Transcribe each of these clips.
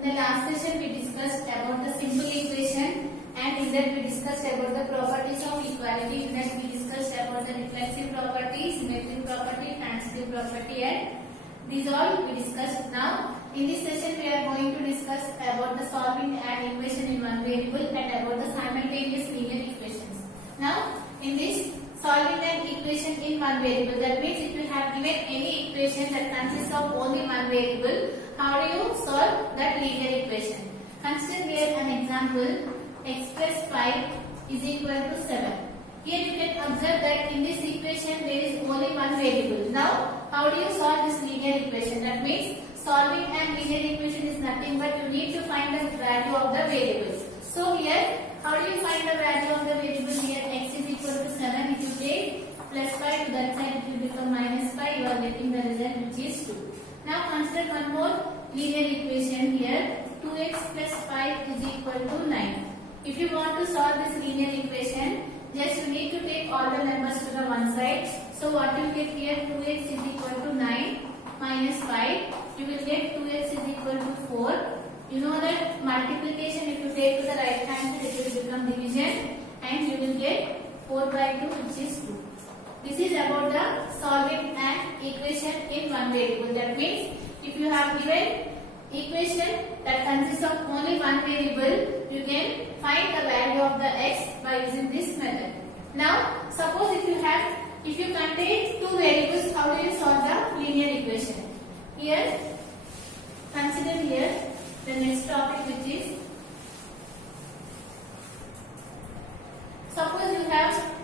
In the last session we discussed about the simple equation, and in that we discussed about the properties of equality. In that we discussed about the reflexive property, symmetric property, transitive property, and these all we discussed. Now in this session we are going to discuss about the solving an equation in one variable and about the simultaneous linear equations. Now in this solving an equation in one variable, that means if you have given any equation that consists of only one variable, how do you solve that linear equation? Consider here an example: x plus 5 is equal to 7. Here you can observe that in this equation there is only one variable. Now how do you solve this linear equation? That means solving an linear equation is nothing but you need to find the value of the variables. So here, how do you find the value of the variable? Here x is equal to 7. If you take plus 5 to that side, it will become minus 5. You are getting the result which is 2. Now consider one more linear equation here. 2x plus 5 is equal to 9. If you want to solve this linear equation, just you need to take all the numbers to the one side. So what you get here, 2x is equal to 9 minus 5. You will get 2x is equal to 4. You know that multiplication, if you take to the right hand side, it will become division, and you will get 4 by 2, which is 2. This is about the solving an equation in one variable. That means if you have given equation that consists of only one variable, you can find the value of the x by using this method. Now suppose if you contain two variables, how do you solve the linear equation? Here, consider here the next topic, which is, suppose you have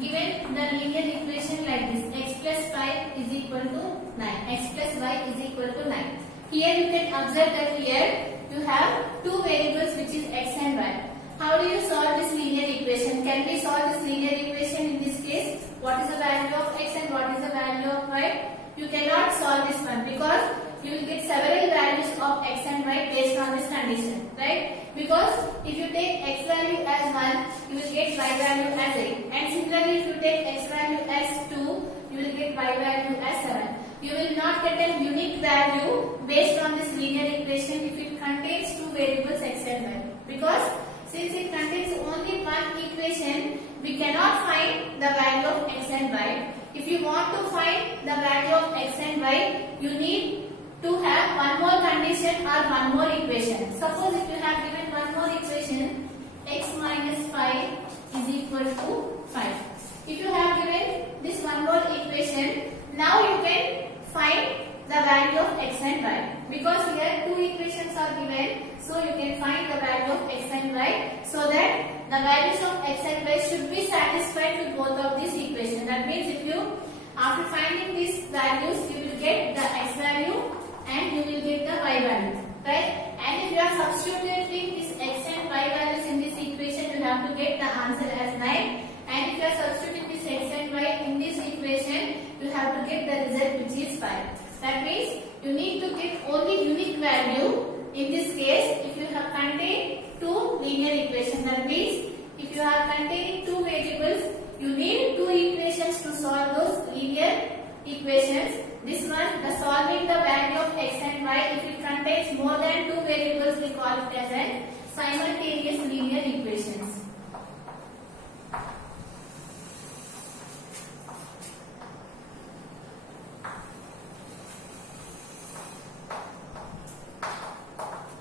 given the linear equation like this: x plus 5 is equal to 9, x plus y is equal to 9. Here you can observe that here you have two variables, which is x and y. How do you solve this linear equation? Can we solve this linear equation in this case? What is the value of x and what is the value of y? You cannot solve this one because you will get several values of x and y based on this condition, right? Because if you take x value as 1, you will get y value as 8, and similarly if you take x value as 2, you will get y value as 7. You will not get a unique value based on this linear equation if it contains two variables x and y, because since it contains only one equation, we cannot find the value of x and y. If you want to find the value of x and y, you need to have one more condition or one more equation. Suppose if you have given one more equation, x minus 5 is equal to 5. If you have given this one more equation, now you can find the value of x and y, because here two equations are given, so you can find the value of x and y, so that the values of x and y should be satisfied with both of these equations. That means if you, after finding these values, you will get the x value and you will get the y value, right? And if you are substituting this x and y values in this equation, you have to get the answer as 9. And if you are substituting this x and y in this equation, you have to get the result which is 5. That means you need to get only unique value in this case if you have contained two linear equations. That means if you are containing two variables, you need two equations to solve those linear equations. This one, the solving the value of x and y, if it contains more than two variables, we call it as a simultaneous linear equations.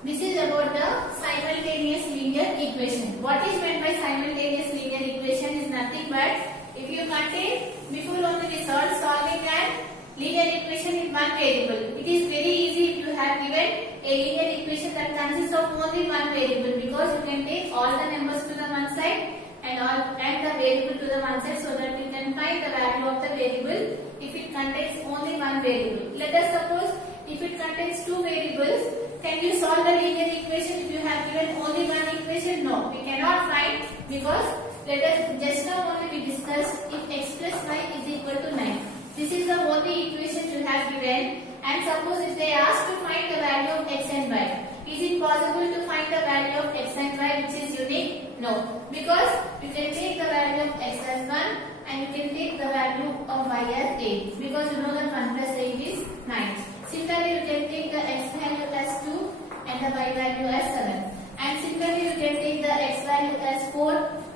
This is about the simultaneous linear equation. What is meant by simultaneous linear equation is nothing but if you contain, before only we solving an linear equation in one variable. It is very easy if you have given a linear equation that consists of only one variable, because you can take all the numbers to the one side and the variable to the one side, so that you can find the value of the variable if it contains only one variable. Let us suppose if it contains two variables, can you solve the linear equation if you have given only one equation? No, we cannot find, because let us just now only we discussed if x plus y is equal to 9. This is the only equation you have given, and suppose if they ask to find the value of x and y, is it possible to find the value of x and y which is unique? No, because you can take the value of x as 1 and you can take the value of y as 8, because you know that 1 plus 8 is 9. Similarly, you can take the x value as 2 and the y value as 7. And similarly, you can take the x value as 4,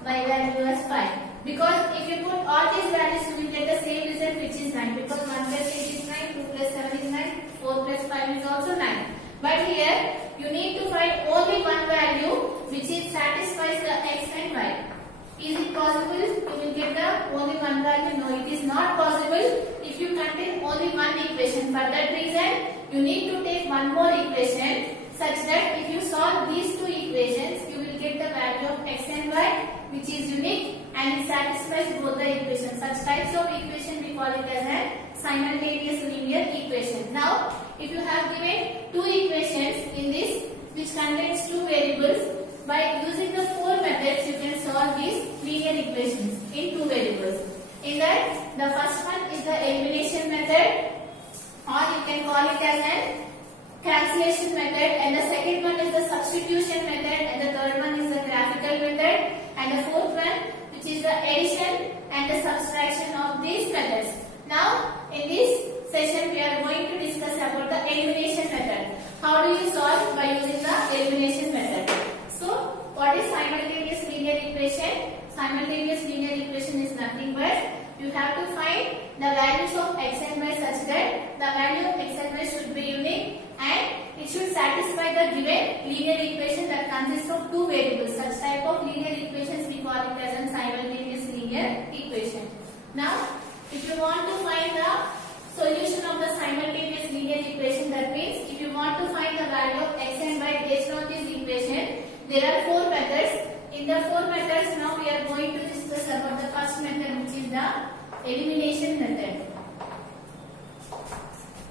y value as 5. Because if you put all these values, you will get the same result, which is 9. Because 1 plus 8 is 9, 2 plus 7 is 9, 4 plus 5 is also 9. But here, you need to find only one value which is satisfies the x and y. Is it possible? You will get the only one value. No, it is not possible if you contain only one equation. For that reason, you need to take one more equation such that if you solve these two equations, you will get the value of x and y which is unique and it satisfies both the equations. Such types of equation we call it as a simultaneous linear equation. Now, if you have given two equations in this which contains two variables, by using the four methods you can solve these linear equations in two variables. In that, the first one is the elimination method, or you can call it as an cancellation method, and the second one is the substitution method, and the third one is the graphical method, and the fourth one which is the addition and the subtraction of these methods. Now, in this session we are going to discuss about the elimination method. How do you solve by using the elimination method? So, what is simultaneous linear equation? Simultaneous linear equation is nothing but you have to find the values of x and y such that the value of x and y should be unique and it should satisfy the given linear equation that consists of two variables. Such type of linear equations we call it as a simultaneous linear equation. Now, if you want to find the solution of the simultaneous linear equation, that means if you want to find the value of x and y based on this equation, there are four methods. In the four methods, now we are going to discuss about the first method, which is the elimination method.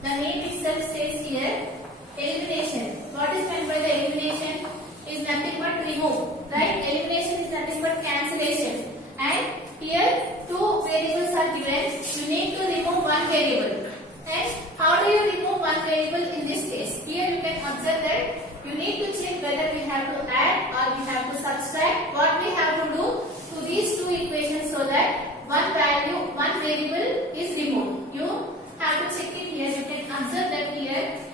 The name itself says here, elimination. What is meant by the elimination? Is nothing but remove, right? Elimination is nothing but cancellation. And here two variables are given. You need to remove one variable. And how do you remove one variable in this case? Here you can observe that you need to check whether we have to add or we have to subtract. What we have to do to these two equations so that one variable is removed. You have to check it here. You can observe that here.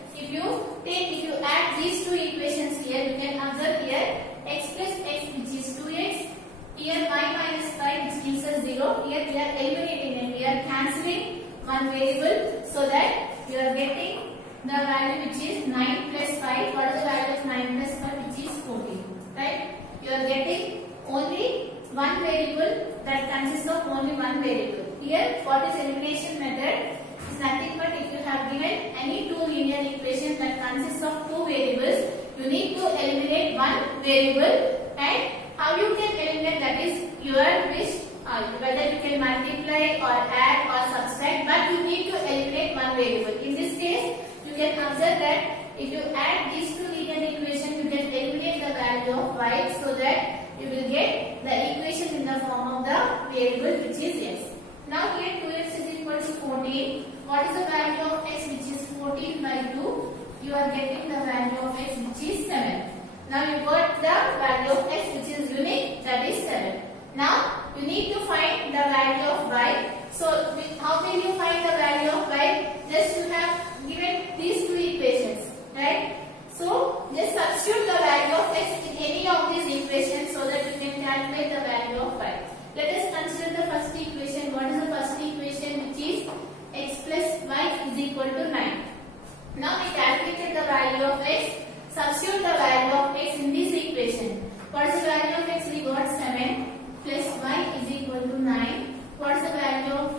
If you add these two equations here, you can observe here x plus x which is 2x. Here y minus 5 which gives us 0. Here we are eliminating and we are cancelling one variable so that we are getting the value which is 9 plus 5. What is the value of 9 plus 5? Which is 14. Right? You are getting only one variable that consists of only one variable. Here, what is elimination method? Is nothing but if you have given any two linear equations that consists of two variables, you need to eliminate one variable. And how you can eliminate, that is your wish. Whether you can multiply or add or subtract, but you need to eliminate one variable. In this case, you can observe that if you add these two linear equations, you can eliminate the value of y so that you will get the equation in the form of the variable which is x. Now here 2x is equal to 14. What is the value of x which is 14 by 2? You are getting the value of x which is 7. Now you got the value of x which is unique, that is 7. Now you need to find the value of y. So how will you find the value of y? Just you have given these two equations, right? So just substitute the value of x in any of these equations so that you can calculate the value of y. Let us consider the first equation. What is the first equation? Which is x plus y is equal to 9. Now we calculated the value of x. Substitute the value of x in this equation. What is the value of x? We got 7 plus y is equal to 9. What is the value of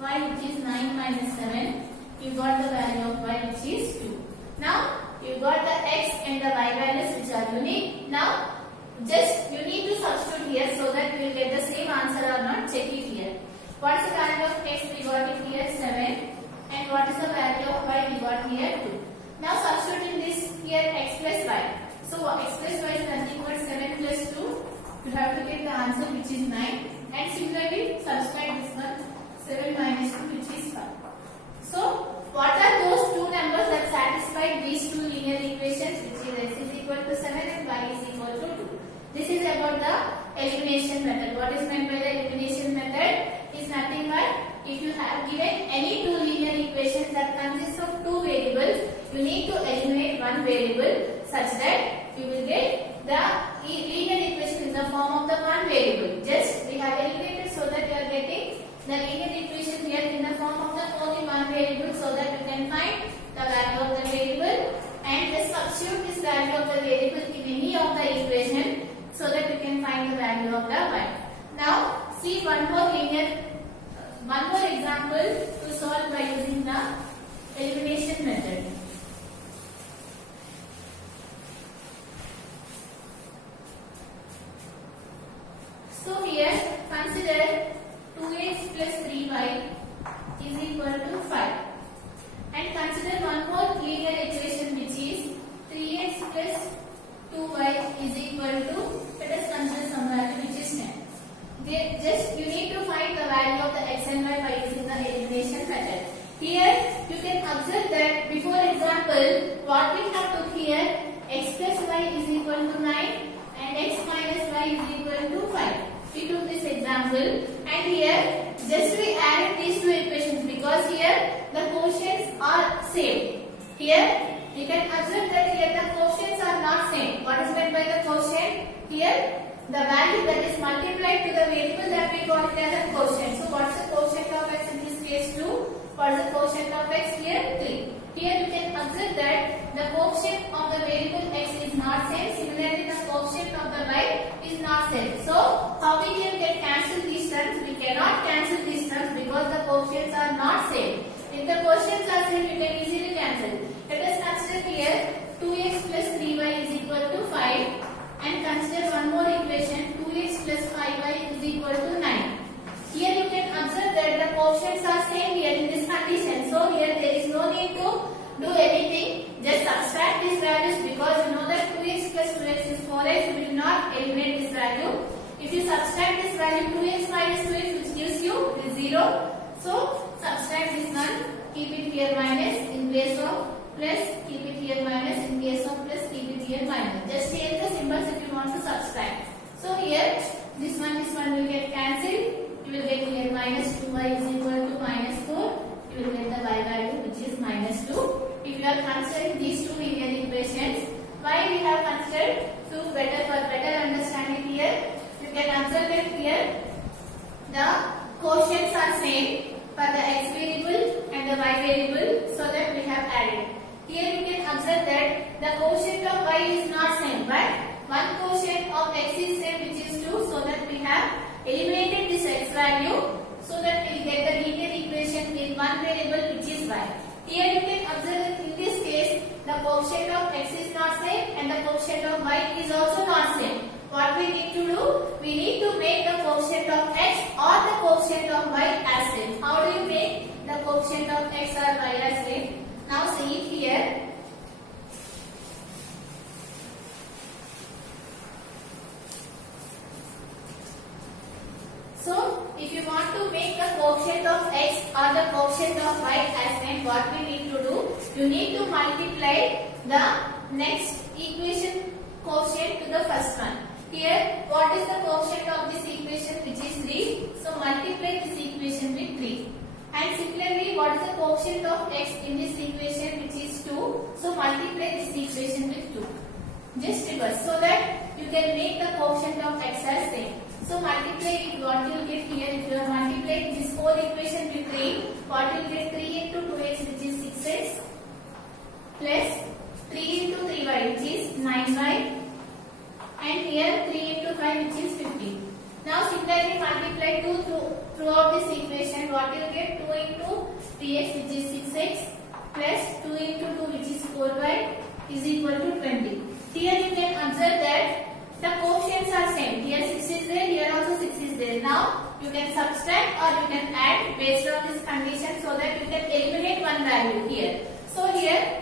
y, which is 9 minus 7? You got the value of y, which is 2. Now you got the x and the y values which are unique. Now just you need to substitute here so that you will get the same answer or not. Check it here. What is the value of x? We got it here 7. And what is the value of y? We got here 2. Now substituting this here x plus y. So x plus y is nothing but 7 plus 2. You have to get the answer which is 9. And similarly subtract this one, 7 minus 2 which is 5. So what are those two numbers that satisfy these two linear equations, which is x is equal to 7 and y is equal to 2. This is about the elimination method. What is meant by the elimination method? Is nothing but if you have given any two linear equations that consist of two variables, you need to eliminate one variable such that you will get the linear equation in the form of the one variable. Just we have eliminated so that you are getting the linear equation here in the form of the only one variable, so that you can find the value of the variable and just substitute this value of the variable in any of the equation so that you can find the value of the y. Now see one more example to solve by using the elimination method. So here consider 2x plus 3y is equal to 5, and consider one more linear equation which is 3x plus 2y is equal to, let us consider some value which is 10. Just you need to find the value of the x and y by using the elimination method. Here you can observe that before example what we have took here, x plus y is equal to 9 and x minus y is equal to 5. We took this example and here just we added these two equations because here the quotients are same. Here you can observe that here the quotients are not same. What is meant by the quotient? Here the value that is multiplied to the variable that we call it as a quotient. So what is the quotient of x in this case 2? What is the quotient of x here? 3. Here you can observe that the quotient of the variable x is not same. Similarly the quotient of the y is not same. So how we can cancel these terms? We cannot cancel these terms because the quotients are not same. If the quotients are same, you can easily cancel. Let us consider here 2x plus 3y is equal to 5. And consider one more equation, 2x plus 5y is equal to 9. Here you can observe that the quotients are same here in this condition. So here there is no need to do anything. Just subtract these values because you know that 2x plus 2x is 4x. We will not eliminate this value. If you subtract this value 2x minus 2x which gives you is 0. So subtract this one. Keep it here minus in place of plus, keep it here minus in case of plus, keep it here minus. Just change the symbols if you want to subtract. So here this one will get cancelled. You will get here minus 2y is equal to minus 4. You will get the y value which is minus 2. If you are considering these two linear equations, why we have considered for better understanding here, you can observe that here the quotients are same for the x variable and the y variable, so that we have added. Here you can observe that the quotient of y is not same, but one quotient of x is same which is 2, so that we have eliminated this x value so that we will get the linear equation in one variable which is y. Here you can observe that in this case the quotient of x is not same and the quotient of y is also not same. What we need to do? We need to make the quotient of x or the quotient of y as same. How do you make the quotient of x or y as same? Now see it here. So if you want to make the quotient of x or the quotient of y as same, what we need to do? You need to multiply the next equation quotient to the first one. Here, what is the quotient of this equation which is 3? So multiply this equation with 3. And similarly, what is the quotient of x in this equation which is 2? So multiply this equation with 2. Just reverse so that you can make the quotient of x as same. So multiply what you will get here. If you are multiplying this whole equation with 3, what you will get? 3 into 2x which is 6x plus 3 into 3y which is 9y. And here 3 into 5 which is 15. Now similarly multiply 2 throughout this equation. What you will get? 2 into 3x which is 6x plus 2 into 2 which is 4y is equal to 20. Here you can observe that the quotients are same. Here 6 is there, here also 6 is there. Now you can subtract or you can add based on this condition so that you can eliminate one value here. So here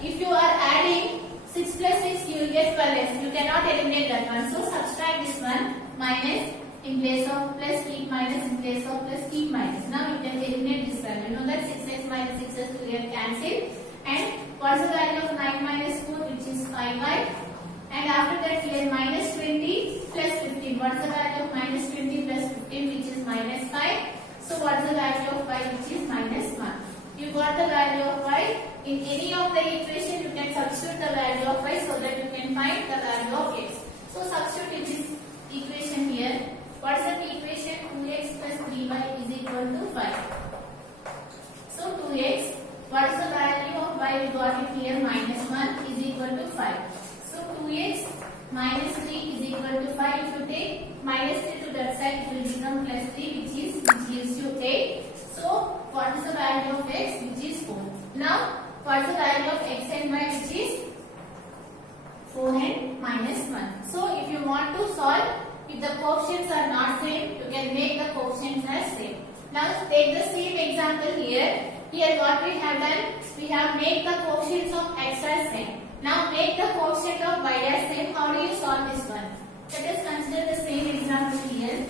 if you are adding 6 plus 6, you will get 12x. You cannot eliminate that one. So subtract this one, minus in place of plus, keep minus in place of plus, keep minus. Now you can eliminate this value. You know that 6x minus 6x will get cancelled. And what is the value of 9 minus 4 which is 5y. And after that here minus 20 plus 15. What is the value of minus 20 plus 15 which is minus 5. So what is the value of y which is minus 1. You got the value of y. In any of the equation you can substitute the value of y so that you can find the value of x. So substitute in this equation here. What is the equation? 2x plus 3y is equal to 5. So 2x, what is the value of y? We got it here, minus 1 is equal to 5. So 2x minus 3 is equal to 5. If you take minus 3 to that side, it will become plus 3, which gives you 8. So what is the value of x? Which is 4. Now what is the value of x and y? Which is 4 and minus 1. So if you want to solve, if the coefficients are not same, you can make the coefficients as same. Now take the same example here. Here what we have done, we have made the coefficients of x as same. Now make the coefficient of y as same. How do you solve this one? Let us consider the same example here.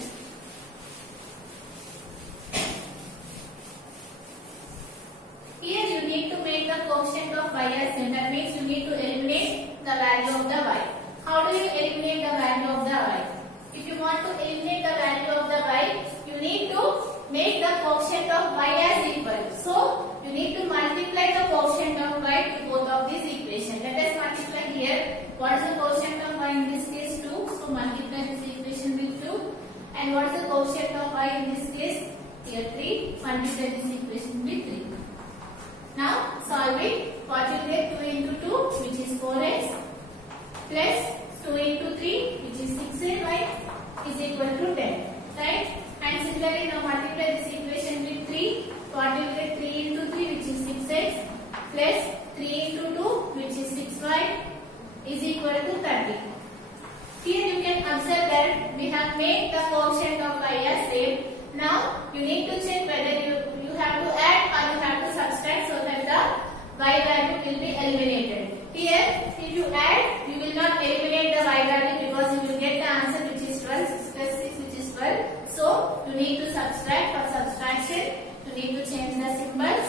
Here you need to make the coefficient of y as same. That means you need to eliminate the value of the y. How do you eliminate the value of the y? If you want to eliminate the value of the y, you need to make the coefficient of y as equal. So you need to multiply the coefficient of y to both of these equations. Let us multiply here. What is the coefficient of y in this case? 2. So multiply this equation with 2. And what is the coefficient of y in this case? Here 3. Multiply this equation with 3. Now solve it. What you get? 2 into 2, which is 4x, plus 2 into 3, which is 6y, is equal to 10. Right? And similarly, now multiply this equation with 3. What you get? 3 into 3, which is 6x, plus 3 into 2, which is 6y, is equal to 30. Here you can observe that we have made the coefficient of y as same. Now you need to check whether you have to add or you have to subtract so that the y value will be eliminated. Here if you add, you will not eliminate the y value because you will get the answer which is 12. 6 plus 6, which is 12. So you need to subtract. For subtraction, you need to change the symbols.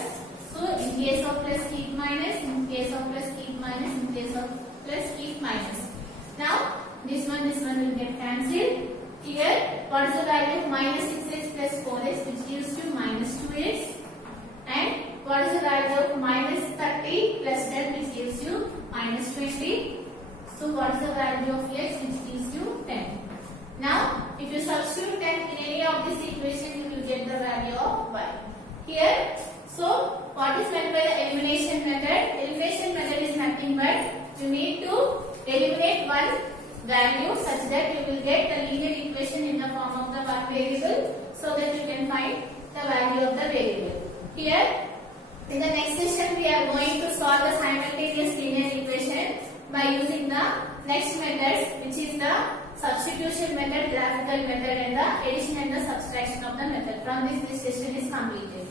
So in case of plus, keep minus. In case of plus, keep minus. In case of plus, keep minus. Now this one will get cancelled. Here, what is the value of minus 6x plus 4x, which gives you minus 2x? And what is the value of minus 30 plus 10, which gives you minus 20? So what is the value of x, which gives you 10? Now, if you substitute 10 in any of this equation, you will get the value of y. Here, so what is meant by the elimination method? Elimination method is nothing but you need to eliminate one value such that you will get the linear equation in the form of the one variable so that you can find the value of the variable. Here, in the next session, we are going to solve the simultaneous linear equation by using the next methods, which is the substitution method, graphical method, and the addition and the subtraction of the method. From this session is completed.